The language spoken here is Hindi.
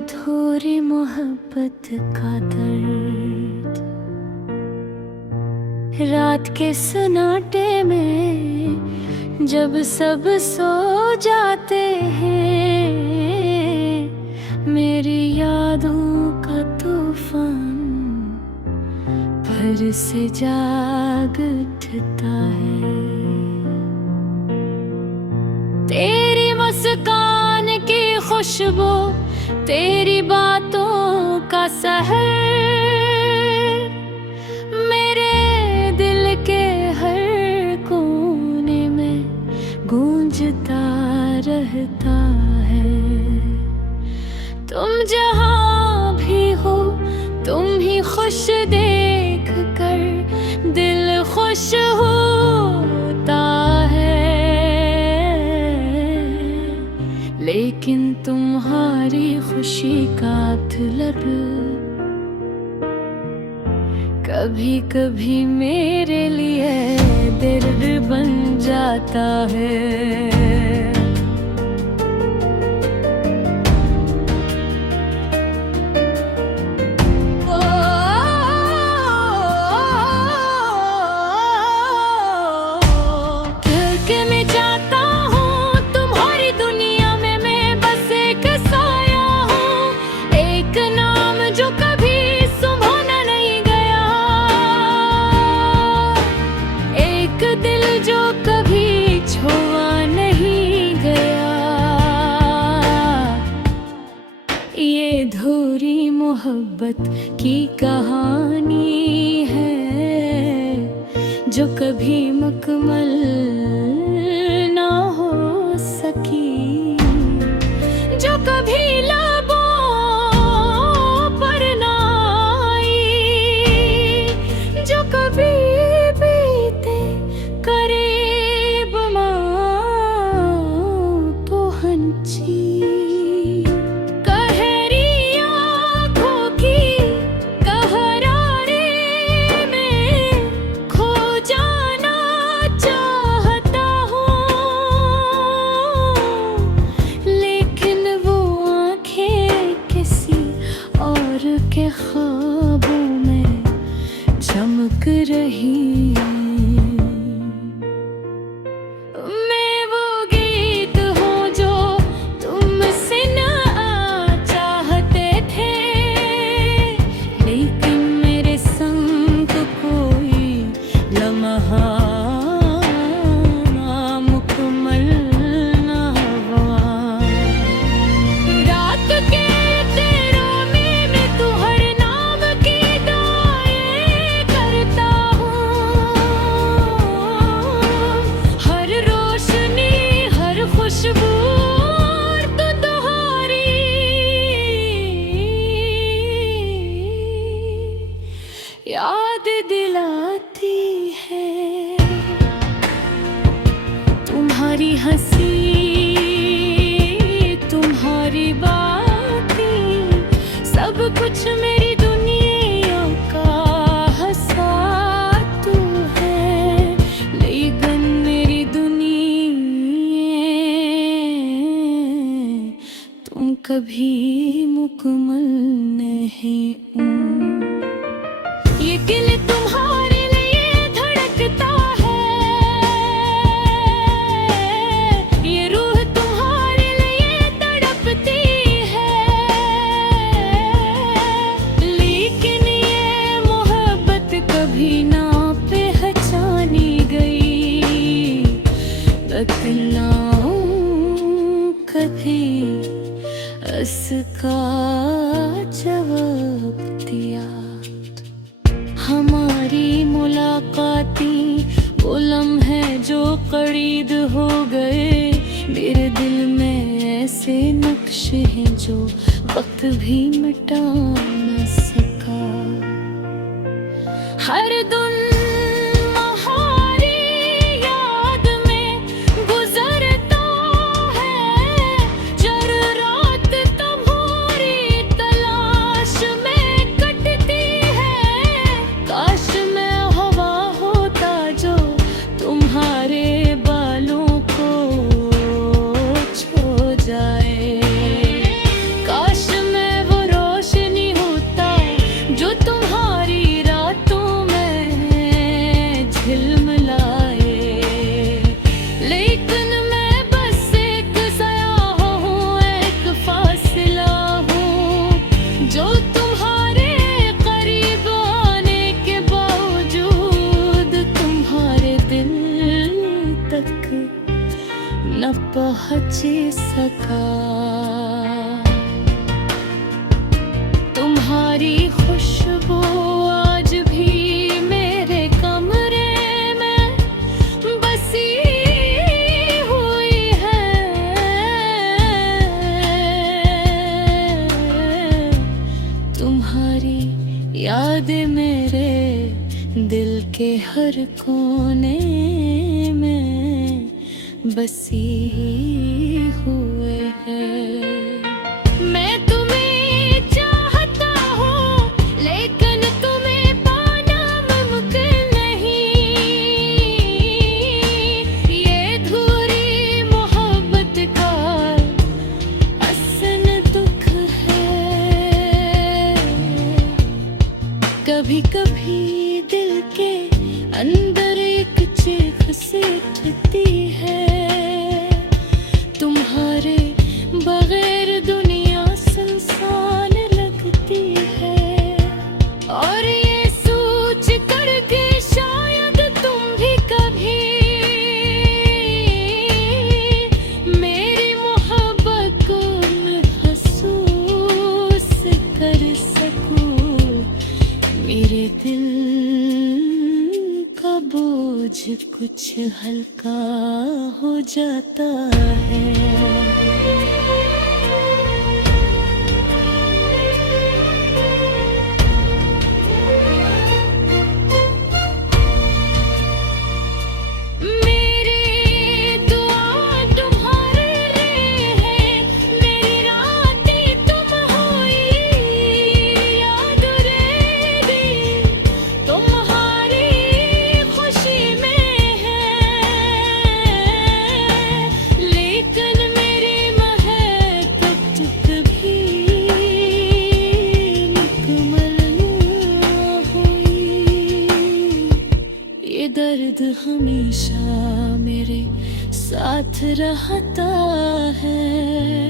अधूरी मोहब्बत का दर्द, रात के सन्नाटे में जब सब सो जाते हैं, मेरी यादों का तूफान फिर से जाग उठता है। तेरी मुस्कान की खुशबू, तेरी बातों का सहर, मेरे दिल के हर कोने में गूंजता रहता है। तुम जहाँ भी हो, तुम ही खुश देख कर दिल खुश होता है। लेकिन तुम्हारी खुशी का मतलब कभी कभी मेरे लिए दर्द बन जाता है। ये अधूरी मोहब्बत की कहानी है जो कभी मुकम्मल ना हो सकी, जो कभी लबों पर ना आई, जो कभी बीते करीब माँ तो हंची। के ख्वाबों में चमक रही, मैं वो गीत हूँ जो तुमसे ना चाहते थे, लेकिन मेरे संग कोई लम्हा मुकम्मल ना हुआ। रात के याद दिलाती है तुम्हारी हंसी, तुम्हारी बातें, सब कुछ मेरी दुनिया का हंसा तू है। लेकिन मेरी दुनिया तुम कभी मुकम्मल नहीं हो। ये दिल तुम्हारे लिए धड़कता है, ये रूह तुम्हारे लिए तड़पती है, लेकिन ये मोहब्बत कभी ना पहचानी गई। बतलाऊं कभी इसका जवाब दिया। हमारी मुलाकातें वो लम्हे जो करीब हो गए, मेरे दिल में ऐसे नक्श हैं जो वक्त भी मिटा न सका। हर दिन काश मैं खची सका। तुम्हारी खुशबू आज भी मेरे कमरे में बसी हुई है। तुम्हारी याद मेरे दिल के हर कोने में बसी हुए है। मैं तुम्हें चाहता हूँ लेकिन तुम्हें पाना मुमकिन नहीं। ये अधूरी मोहब्बत का असन दुख है। कभी कभी दिल के अंदर एक चीख सी उठती है। तुम्हारे बगैर दुनिया सुनसान लगती है। और ये सोच कर के शायद तुम भी कभी मेरी मोहब्बत को महसूस कर सकूं। मेरे दिल का बोझ कुछ हल्का हो जाता है। ये दर्द हमेशा मेरे साथ रहता है।